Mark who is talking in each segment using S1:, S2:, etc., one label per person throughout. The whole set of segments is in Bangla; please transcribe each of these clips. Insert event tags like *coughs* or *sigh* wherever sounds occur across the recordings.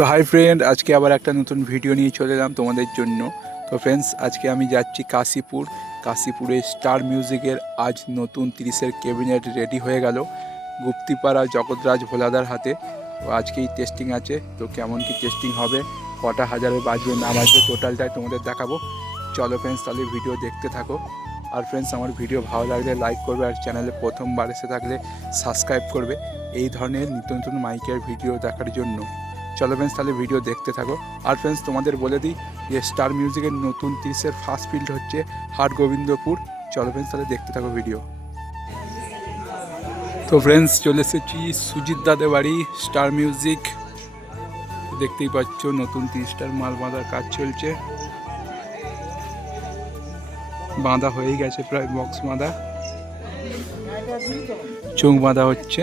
S1: তো হাই ফ্রেন্ড আজকে আবার একটা নতুন ভিডিও নিয়ে চলে এলাম তোমাদের জন্য। তো ফ্রেন্ডস আজকে আমি যাচ্ছি কাশীপুর। কাশীপুরে স্টার মিউজিকের আজ নতুন তিরিশের ক্যাবিনেট রেডি হয়ে গেল গুপ্তিপাড়া জগৎরাজ ভোলাদার হাতে। তো আজকেই টেস্টিং আছে, তো কেমন কি টেস্টিং হবে? কটা হাজারে বাজবে না বাজবে? টোটালটাই তোমাদের দেখাবো। চলো ফ্রেন্ডস তাহলে ভিডিও দেখতে থাকো। আর ফ্রেন্ডস আমার ভিডিও ভালো লাগলে লাইক করবে আর চ্যানেলে প্রথমবার এসে থাকলে সাবস্ক্রাইব করবে। এই ধরনের নিত্য নতুন মাইকের ভিডিও দেখার জন্য। চলো ফ্রেন্ডস তাহলে ভিডিও দেখতে থাকো। আর ফ্রেন্ডস তোমাদের বলে দিই যে স্টার মিউজিকের নতুন তিরিশের ফার্স্ট ফিল্ড হচ্ছে হাট গোবিন্দপুর। চলো ফ্রেন্ডস তাহলে দেখতে থাকো ভিডিও তো ফ্রেন্ডস চলে এসেছি সুজিত দাদের বাড়ি স্টার মিউজিক দেখতেই পাচ্ছ নতুন তিরিশটার মাল বাঁধার কাজ চলছে। বাঁধা হয়ে গেছে প্রায় বক্স বাঁধা। চোখ বাঁধা হচ্ছে।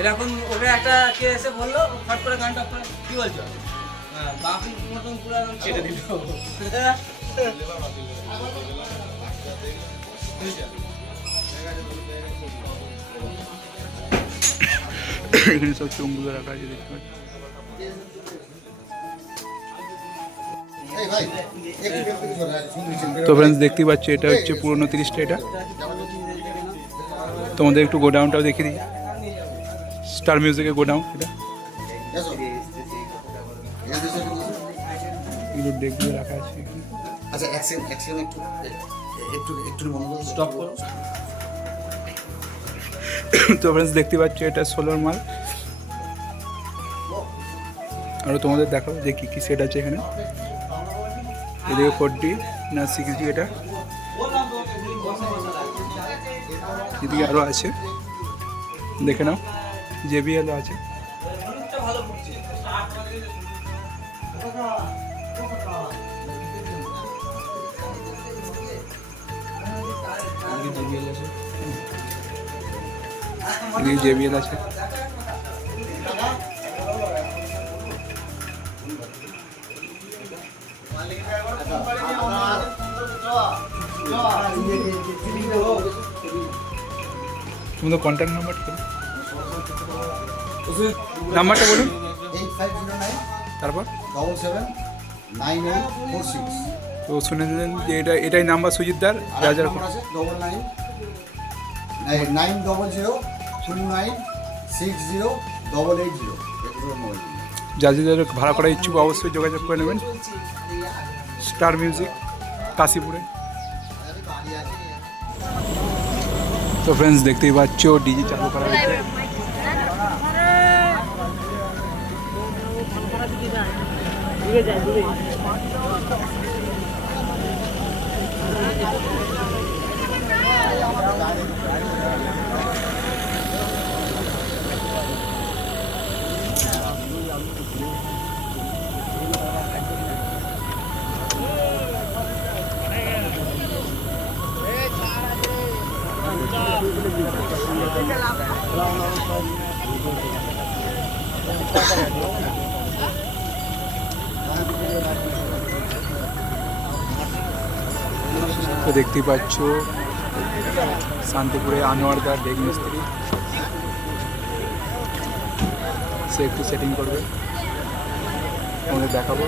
S2: এরকম ওকে একটা কে এসে বলল ফট করে গানটা করে কি বলছো? হ্যাঁ বাপির মতন পুরো কেটে দিল।
S1: এখানে সব চোঙগুলো রাখা আছে দেখতে পাচ্ছি? তো ফ্রেন্ডস দেখতেই পাচ্ছ এটা হচ্ছে পুরোনো তিরিশটা এটা। তোমাদের একটু গোডাউনটাও দেখিয়ে দিই। স্টার মিউজিকের গোডাউন এটা। এগুলো ডেকগুলো রাখা আছে এখানে।
S3: আচ্ছা একটু একটু একটু মনোযোগ স্টপ করো। *coughs*
S1: তো ফ্রেন্ডস দেখতে পাচ্ছ এটা সোলার মাল। আরও তোমাদের দেখাবো যে কী কী সেট আছে এখানে। এদিকে ফোর ডি না সিক্স ডি এটা। এদিকে আরও আছে। দেখে নাও। জেবিএলও আছে। জেবিএল আছে। তোমাদের কন্ট্যাক্ট নাম্বারটা নাম্বারটা বলুন। তারপর? তো শুনে দিলেন যে এটা এটাই নাম্বার সুজিতদার যা যার
S3: double nine nine double zero two nine six zero double eight zero
S1: যা যাদের ভাড়া করার ইচ্ছুক অবশ্যই যোগাযোগ করে নেবেন। স্টার মিউজিক কাশীপুরে। তো ফ্রেন্ডস দেখতেই পাচ্ছ ডিজি চালু করা হয়েছে। দূরে যায় দূরে Thank you. তো দেখতেই পাচ্ছ শান্তিপুরে আনোয়ারদা ডেক মিস্ত্রি। সে একটু সেটিং করবে। আমাদের দেখাবো।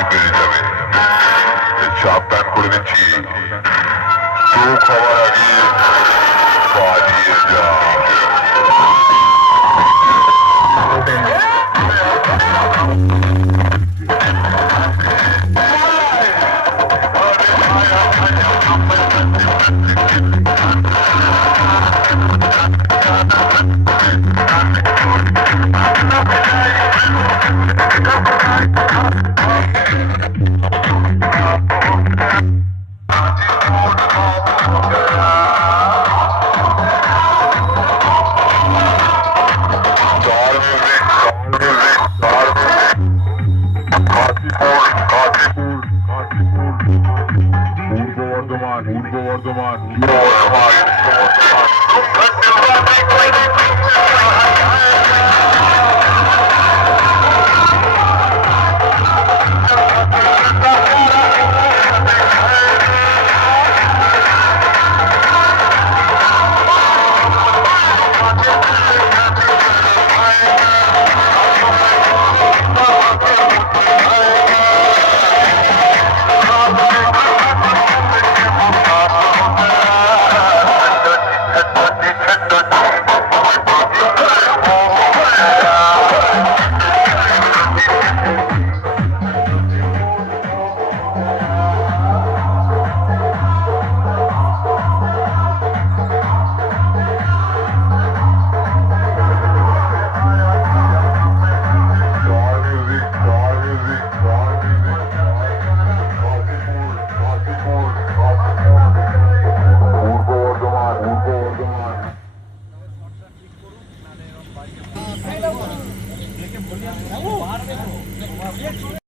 S4: প্রেশারটাই বেড়ে যাবে চাপ প্যান করে দিচ্ছি চোখ হওয়ার আগে পালিয়ে যা